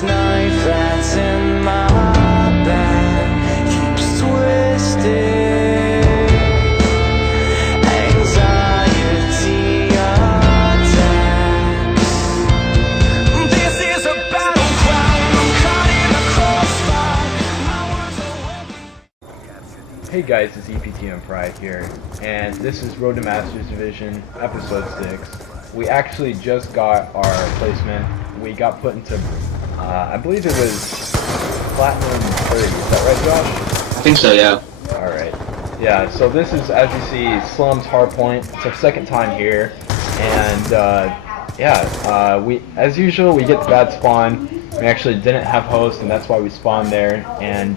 this knife that's in my back keeps twisting. Anxiety attacks. This is a battleground. I'm caught in the crossfire. Hey guys, it's EPTM Pride here, and this is Road to Masters Division, Episode 6. We actually just got our placement. We got put into, I believe it was Platinum 30, is that right, Josh? I think so, yeah. Alright. Yeah, so this is, as you see, Slum's Hardpoint. It's our second time here, and we, as usual, we get the bad spawn. We actually didn't have host, and that's why we spawned there. And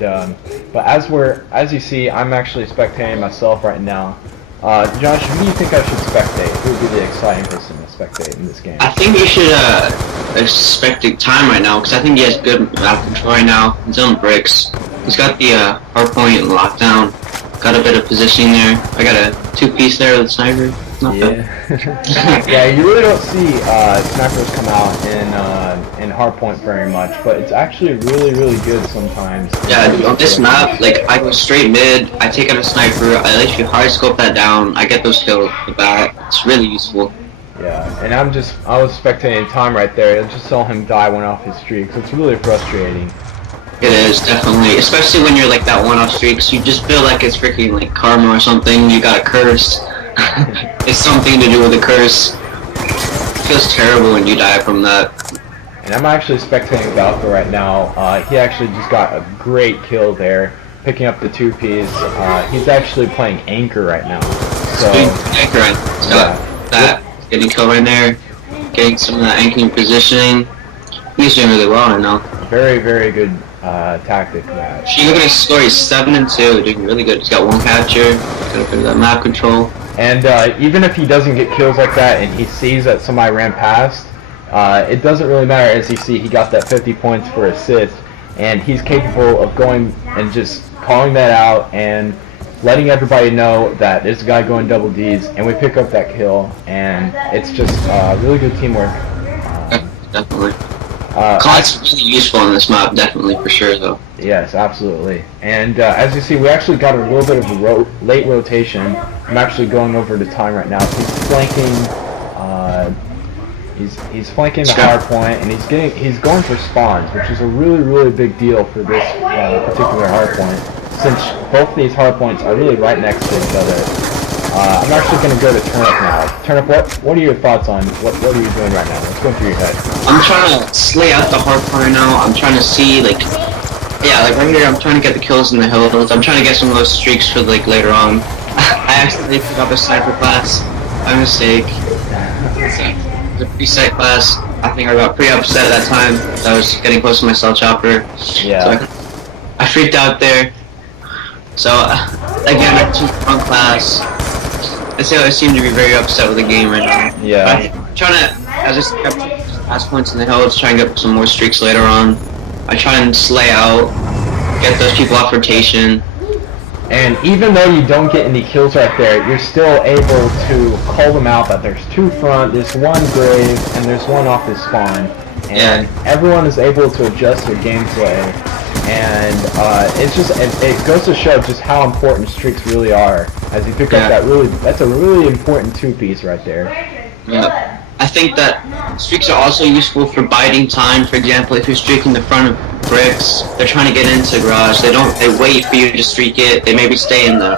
but as you see, I'm actually spectating myself right now. Josh, who do you think I should spectate? Who would be the exciting person to spectate in this game? I think you should spectate Time right now, because I think he has good map control right now. He's on bricks. He's got the hardpoint lockdown. Got a bit of positioning there. I got a two-piece there with the sniper. Not bad. Yeah, you really don't see snipers come out in hardpoint very much, but it's actually really good sometimes. Yeah, on this map, like, I go straight mid, I take out a sniper, I let you hard scope that down, I get those kills with the bat. It's really useful. Yeah, and I was spectating Time right there. I just saw him die one off his streak, so it's really frustrating. It is, definitely. Especially when you're like that one-off streaks, you just feel like it's freaking like karma or something, you got a curse. It's something to do with a curse. It feels terrible when you die from that. And I'm actually spectating Valka right now. He actually just got a great kill there, picking up the two-piece. He's actually playing Anchor right now. So, Anchor, getting killed right there, getting some of that anchoring positioning. He's doing really well right now. Very good tactic match. If you look at his score, he's 7-2, doing really good. He's got one capture, got a bit of that map control. And even if he doesn't get kills like that and he sees that somebody ran past, it doesn't really matter. As you see, he got that 50 points for assist, and he's capable of going and just calling that out and letting everybody know that there's a guy going double Ds, and we pick up that kill, and it's just really good teamwork. Definitely. Cloud's really useful on this map, definitely, for sure, though. Yes, absolutely. And as you see, we actually got a little bit of a late rotation. I'm actually going over to Time right now. He's flanking. He's flanking the hard point, and he's going for spawns, which is a really big deal for this particular hard point, since both these hard points are really right next to each other. I'm actually going to go to Turnip now. Turnip, what are your thoughts on what are you doing right now? What's going through your head? I'm trying to slay out the hard point right now. I'm trying to see, like right here, I'm trying to get the kills in the hills. I'm trying to get some of those streaks for, like, later on. I accidentally picked up a sniper class by mistake. It's a preset class. I think I got pretty upset at that time. I was getting close to my cell chopper. Yeah. So I freaked out there. So, again, I choose the wrong class. I seem to be very upset with the game right now. Yeah. I'm trying to, as I kept pass points in the hills, try and get some more streaks later on. I try and slay out, get those people off rotation. And even though you don't get any kills right there, you're still able to call them out that there's two front, there's one grave, and there's one off the spawn. And everyone is able to adjust their gameplay. And it goes to show just how important streaks really are. As you pick up that's a really important two-piece right there. Yeah. I think that streaks are also useful for biding time. For example, if you're streaking the front of bricks, they're trying to get into garage. They wait for you to streak it. They maybe stay in the.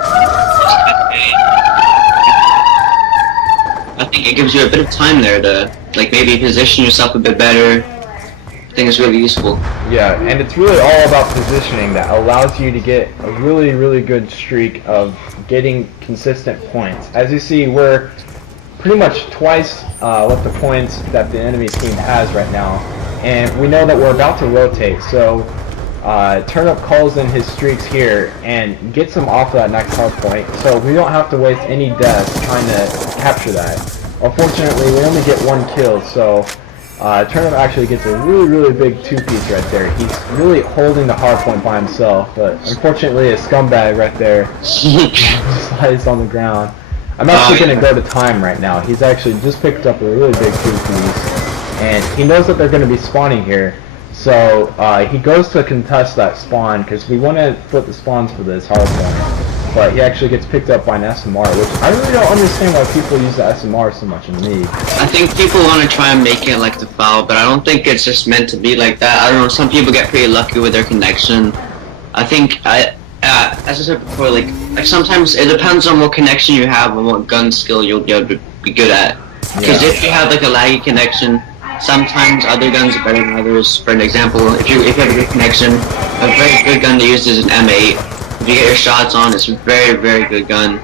I think it gives you a bit of time there to, like, maybe position yourself a bit better. I think it's really useful. Yeah, and it's really all about positioning that allows you to get a really good streak of getting consistent points. As you see, we're pretty much twice what the points that the enemy team has right now, and we know that we're about to rotate, so Turnip calls in his streaks here and gets them off of that next hard point, so we don't have to waste any deaths trying to capture that. Unfortunately, we only get one kill, so Turnip actually gets a really big two-piece right there. He's really holding the hard point by himself, but unfortunately a scumbag right there just lies on the ground. I'm actually going to go to Time right now. He's actually just picked up a really big two-piece, and he knows that they're going to be spawning here. So he goes to contest that spawn because we want to flip the spawns for this hardpoint. But he actually gets picked up by an SMR, which I really don't understand why people use the SMR so much in League. I think people want to try and make it like the FAL, but I don't think it's just meant to be like that. I don't know, some people get pretty lucky with their connection. I think, as I said before, like sometimes it depends on what connection you have and what gun skill you'll be able to be good at. Because if you have like a laggy connection, sometimes other guns are better than others. For an example, if you have a good connection, a very good gun to use is an M8. If you get your shots on, it's a very, very good gun.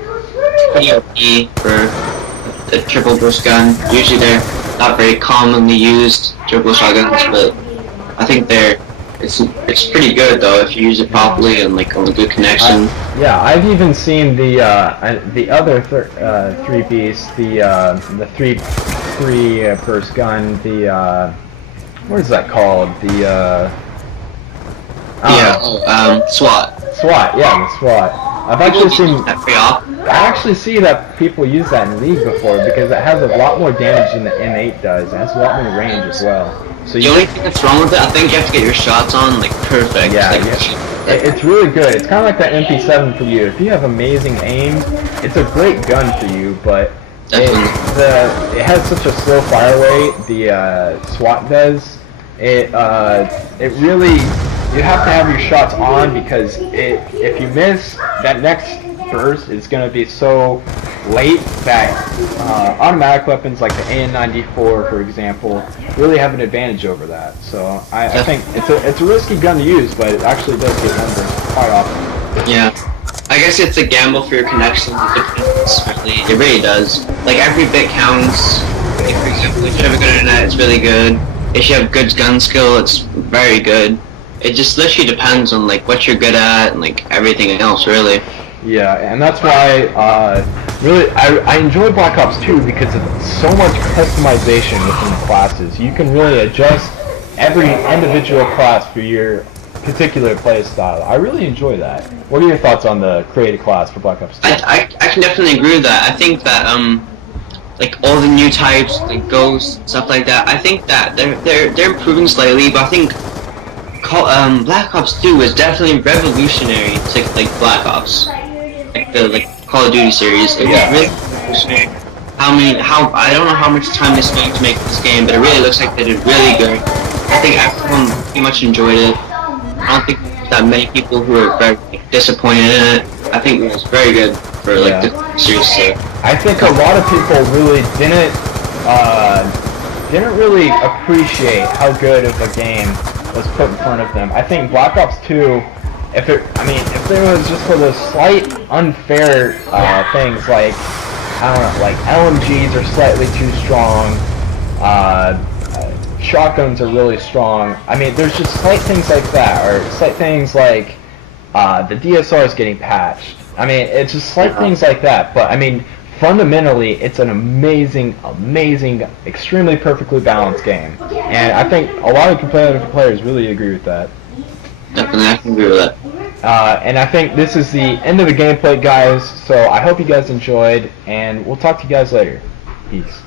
Pretty OP for a triple burst gun. Usually they're not very commonly used, triple shotguns, but I think it's pretty good though if you use it properly and like on a good connection. Yeah, I've even seen the other three beasts, the three burst gun, what is that called? SWAT. SWAT, yeah, the SWAT. I've actually seen. That pretty often. I actually see that people use that in League before because it has a lot more damage than the M8 does, and it's a lot more range as well. So The only thing that's wrong with it, I think you have to get your shots on like perfect. Yeah, like, yeah. It's really good. It's kind of like that MP7 for you. If you have amazing aim, it's a great gun for you, but it has such a slow fire rate. The SWAT does. It really, you have to have your shots on because if you miss, that next burst is going to be so late that automatic weapons like the AN-94, for example, really have an advantage over that. So I think it's a risky gun to use, but it actually does get numbers quite often. Yeah. I guess it's a gamble for your connection. It really does. Like every bit counts. Like, for example, if you have a good internet, it's really good. If you have good gun skill, it's very good. It just literally depends on like what you're good at and like everything else, really. Yeah, and that's why really I enjoy Black Ops 2 because of so much customization within the classes. You can really adjust every individual class for your particular play style. I really enjoy that. What are your thoughts on the created class for Black Ops 2? I can definitely agree with that. I think that like all the new types, like ghosts, stuff like that. I think that they're improving slightly, but I think Black Ops 2 is definitely revolutionary to like Black Ops, like the Call of Duty series. It was really revolutionary. I don't know how much time they spent to make this game, but it really looks like they did really good. I think everyone pretty much enjoyed it. I don't think that many people who were very disappointed in it. I think it was very good for like the series. I think a lot of people really didn't really appreciate how good of a game was put in front of them. I think Black Ops 2, if there was just for those slight unfair things like, I don't know, like LMGs are slightly too strong, shotguns are really strong. I mean, there's just slight things like that, or slight things like the DSR is getting patched. I mean, it's just slight things like that, but I mean, fundamentally, it's an amazing, extremely perfectly balanced game. And I think a lot of competitive players really agree with that. Definitely, I can agree with that. And I think this is the end of the gameplay, guys, so I hope you guys enjoyed, and we'll talk to you guys later. Peace.